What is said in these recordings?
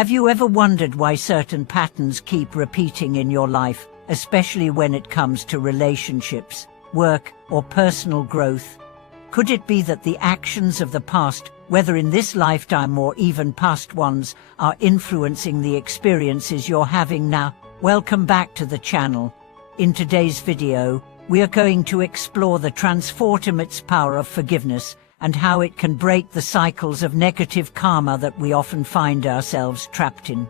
Have you ever wondered why certain patterns keep repeating in your life, especially when it comes to relationships, work, or personal growth? Could it be that the actions of the past, whether in this lifetime or even past ones, are influencing the experiences you're having now? Welcome back to the channel. In today's video, we are going to explore the transformative power of forgiveness and how it can break the cycles of negative karma that we often find ourselves trapped in.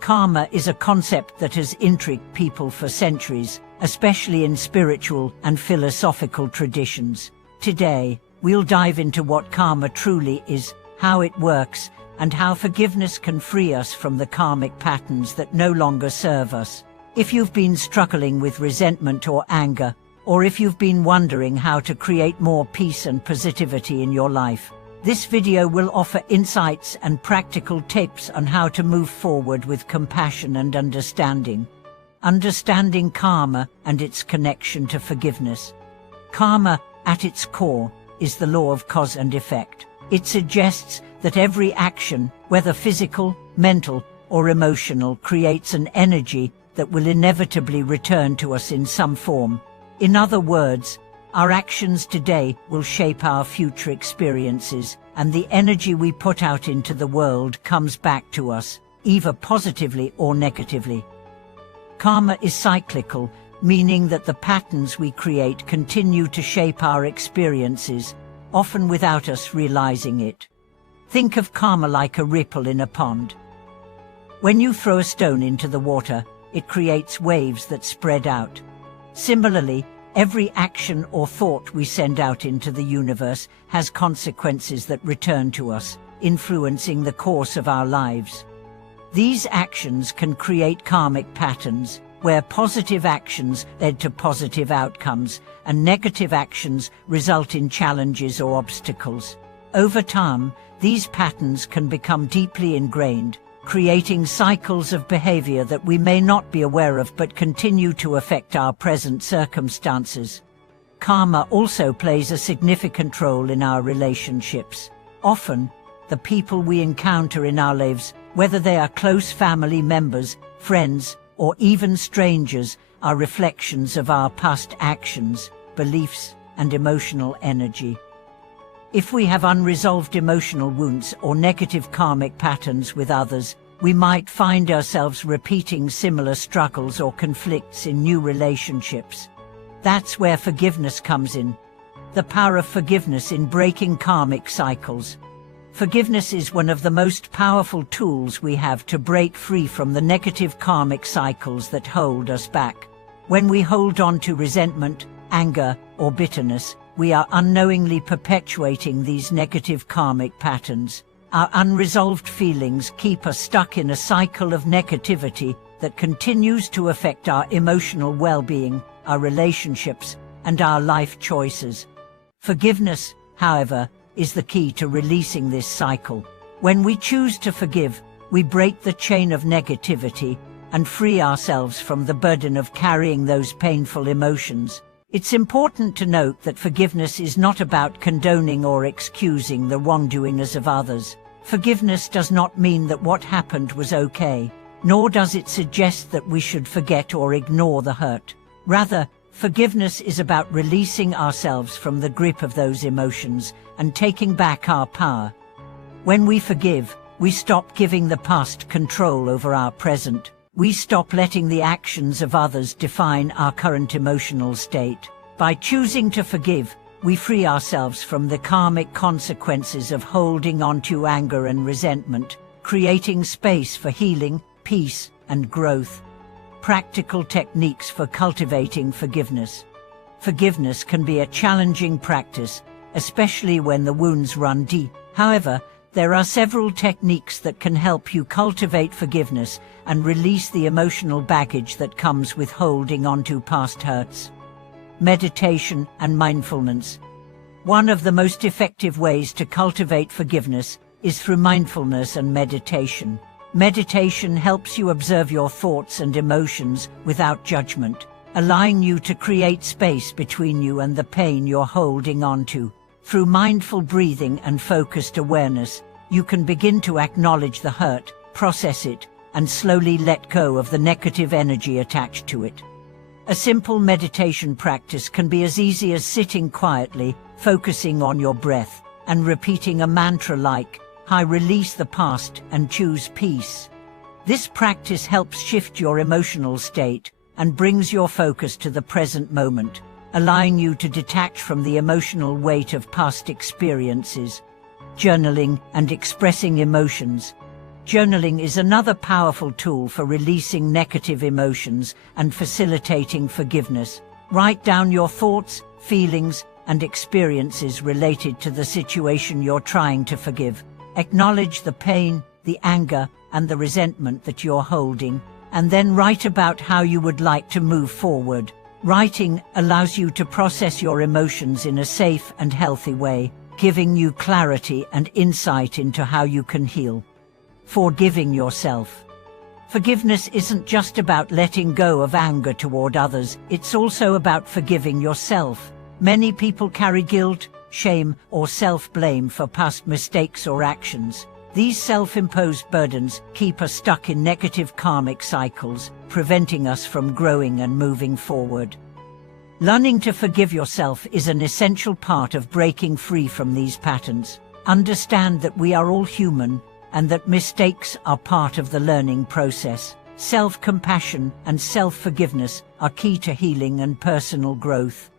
Karma is a concept that has intrigued people for centuries, especially in spiritual and philosophical traditions. Today, we'll dive into what karma truly is, how it works, and how forgiveness can free us from the karmic patterns that no longer serve us. If you've been struggling with resentment or anger, or if you've been wondering how to create more peace and positivity in your life, this video will offer insights and practical tips on how to move forward with compassion and understanding. Understanding karma and its connection to forgiveness. Karma, at its core, is the law of cause and effect. It suggests that every action, whether physical, mental, or emotional, creates an energy that will inevitably return to us in some form. In other words, our actions today will shape our future experiences, and the energy we put out into the world comes back to us, either positively or negatively. Karma is cyclical, meaning that the patterns we create continue to shape our experiences, often without us realizing it. Think of karma like a ripple in a pond. When you throw a stone into the water, it creates waves that spread out. Similarly, every action or thought we send out into the universe has consequences that return to us, influencing the course of our lives. These actions can create karmic patterns, where positive actions lead to positive outcomes, and negative actions result in challenges or obstacles. Over time, these patterns can become deeply ingrained, creating cycles of behavior that we may not be aware of but continue to affect our present circumstances. Karma also plays a significant role in our relationships. Often, the people we encounter in our lives, whether they are close family members, friends, or even strangers, are reflections of our past actions, beliefs, and emotional energy. If we have unresolved emotional wounds or negative karmic patterns with others, we might find ourselves repeating similar struggles or conflicts in new relationships. That's where forgiveness comes in. The power of forgiveness in breaking karmic cycles. Forgiveness is one of the most powerful tools we have to break free from the negative karmic cycles that hold us back. When we hold on to resentment, anger, or bitterness, we are unknowingly perpetuating these negative karmic patterns. Our unresolved feelings keep us stuck in a cycle of negativity that continues to affect our emotional well-being, our relationships, and our life choices. Forgiveness, however, is the key to releasing this cycle. When we choose to forgive, we break the chain of negativity and free ourselves from the burden of carrying those painful emotions. It's important to note that forgiveness is not about condoning or excusing the wrongdoings of others. Forgiveness does not mean that what happened was okay, nor does it suggest that we should forget or ignore the hurt. Rather, forgiveness is about releasing ourselves from the grip of those emotions and taking back our power. When we forgive, we stop giving the past control over our present. We stop letting the actions of others define our current emotional state. By choosing to forgive, we free ourselves from the karmic consequences of holding on to anger and resentment, creating space for healing, peace, and growth. Practical techniques for cultivating forgiveness. Forgiveness can be a challenging practice, especially when the wounds run deep. However, there are several techniques that can help you cultivate forgiveness and release the emotional baggage that comes with holding on to past hurts. Meditation and mindfulness. One of the most effective ways to cultivate forgiveness is through mindfulness and meditation. Meditation helps you observe your thoughts and emotions without judgment, allowing you to create space between you and the pain you're holding on to. Through mindful breathing and focused awareness, you can begin to acknowledge the hurt, process it, and slowly let go of the negative energy attached to it. A simple meditation practice can be as easy as sitting quietly, focusing on your breath, and repeating a mantra like, "I release the past and choose peace." This practice helps shift your emotional state and brings your focus to the present moment, allowing you to detach from the emotional weight of past experiences. Journaling and expressing emotions. Journaling is another powerful tool for releasing negative emotions and facilitating forgiveness. Write down your thoughts, feelings, and experiences related to the situation you're trying to forgive. Acknowledge the pain, the anger, and the resentment that you're holding, and then write about how you would like to move forward. Writing allows you to process your emotions in a safe and healthy way, giving you clarity and insight into how you can heal. Forgiving yourself. Forgiveness isn't just about letting go of anger toward others, it's also about forgiving yourself. Many people carry guilt, shame, or self-blame for past mistakes or actions. These self-imposed burdens keep us stuck in negative karmic cycles, preventing us from growing and moving forward. Learning to forgive yourself is an essential part of breaking free from these patterns. Understand that we are all human, and that mistakes are part of the learning process. Self-compassion and self-forgiveness are key to healing and personal growth.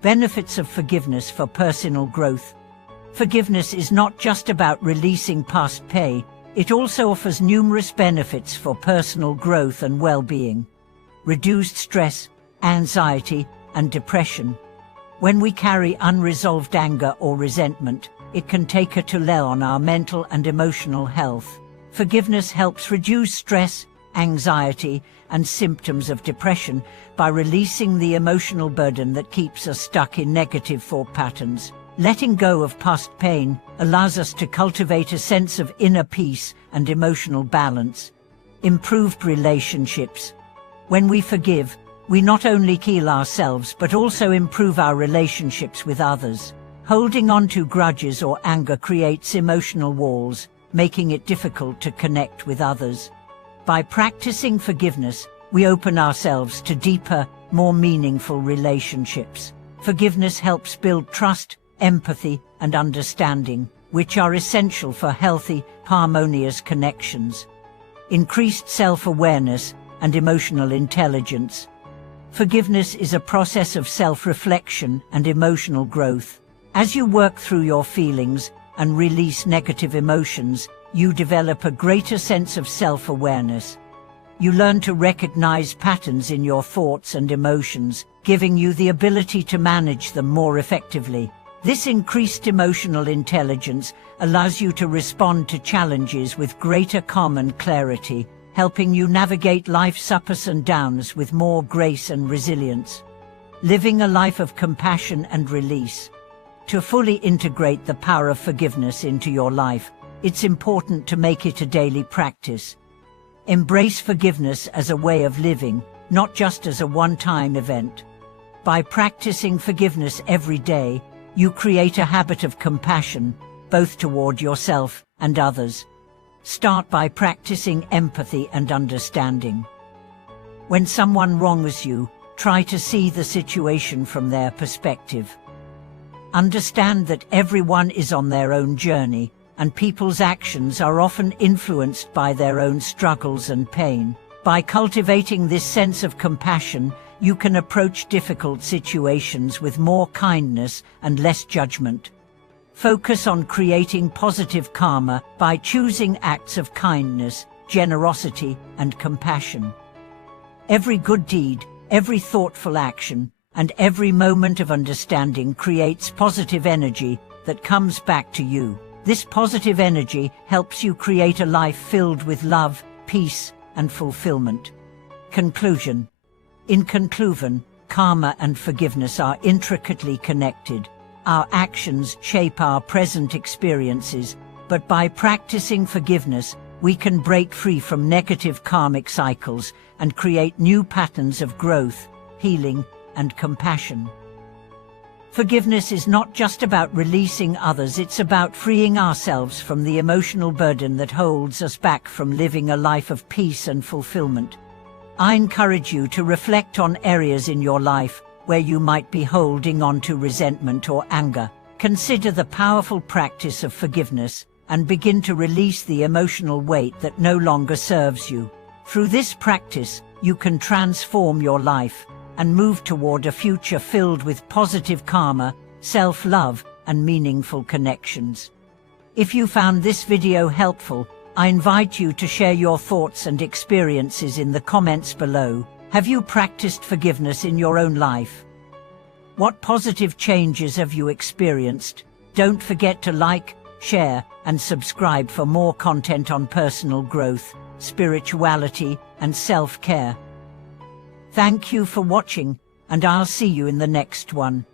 Benefits of forgiveness for personal growth. Forgiveness is not just about releasing past pain, it also offers numerous benefits for personal growth and well-being. Reduced stress, anxiety, and depression. When we carry unresolved anger or resentment, it can take a toll on our mental and emotional health. Forgiveness helps reduce stress, anxiety, and symptoms of depression by releasing the emotional burden that keeps us stuck in negative thought patterns. Letting go of past pain allows us to cultivate a sense of inner peace and emotional balance. Improved relationships. When we forgive, we not only heal ourselves but also improve our relationships with others. Holding on to grudges or anger creates emotional walls, making it difficult to connect with others. By practicing forgiveness, we open ourselves to deeper, more meaningful relationships. Forgiveness helps build trust, empathy, and understanding, which are essential for healthy, harmonious connections. Increased self-awareness and emotional intelligence. Forgiveness is a process of self-reflection and emotional growth. As you work through your feelings and release negative emotions, you develop a greater sense of self-awareness. You learn to recognize patterns in your thoughts and emotions, giving you the ability to manage them more effectively. This increased emotional intelligence allows you to respond to challenges with greater calm and clarity, helping you navigate life's ups and downs with more grace and resilience. Living a life of compassion and release. To fully integrate the power of forgiveness into your life, it's important to make it a daily practice. Embrace forgiveness as a way of living, not just as a one-time event. By practicing forgiveness every day, you create a habit of compassion, both toward yourself and others. Start by practicing empathy and understanding. When someone wrongs you, try to see the situation from their perspective. Understand that everyone is on their own journey, and people's actions are often influenced by their own struggles and pain. By cultivating this sense of compassion, you can approach difficult situations with more kindness and less judgment. Focus on creating positive karma by choosing acts of kindness, generosity, and compassion. Every good deed, every thoughtful action, and every moment of understanding creates positive energy that comes back to you. This positive energy helps you create a life filled with love, peace, and fulfillment. Conclusion. In conclusion, karma and forgiveness are intricately connected. Our actions shape our present experiences, but by practicing forgiveness, we can break free from negative karmic cycles and create new patterns of growth, healing, and compassion. Forgiveness is not just about releasing others, it's about freeing ourselves from the emotional burden that holds us back from living a life of peace and fulfillment. I encourage you to reflect on areas in your life where you might be holding on to resentment or anger. Consider the powerful practice of forgiveness and begin to release the emotional weight that no longer serves you. Through this practice, you can transform your life and move toward a future filled with positive karma, self-love, and meaningful connections. If you found this video helpful, I invite you to share your thoughts and experiences in the comments below. Have you practiced forgiveness in your own life? What positive changes have you experienced? Don't forget to like, share, and subscribe for more content on personal growth, spirituality, and self-care. Thank you for watching, and I'll see you in the next one.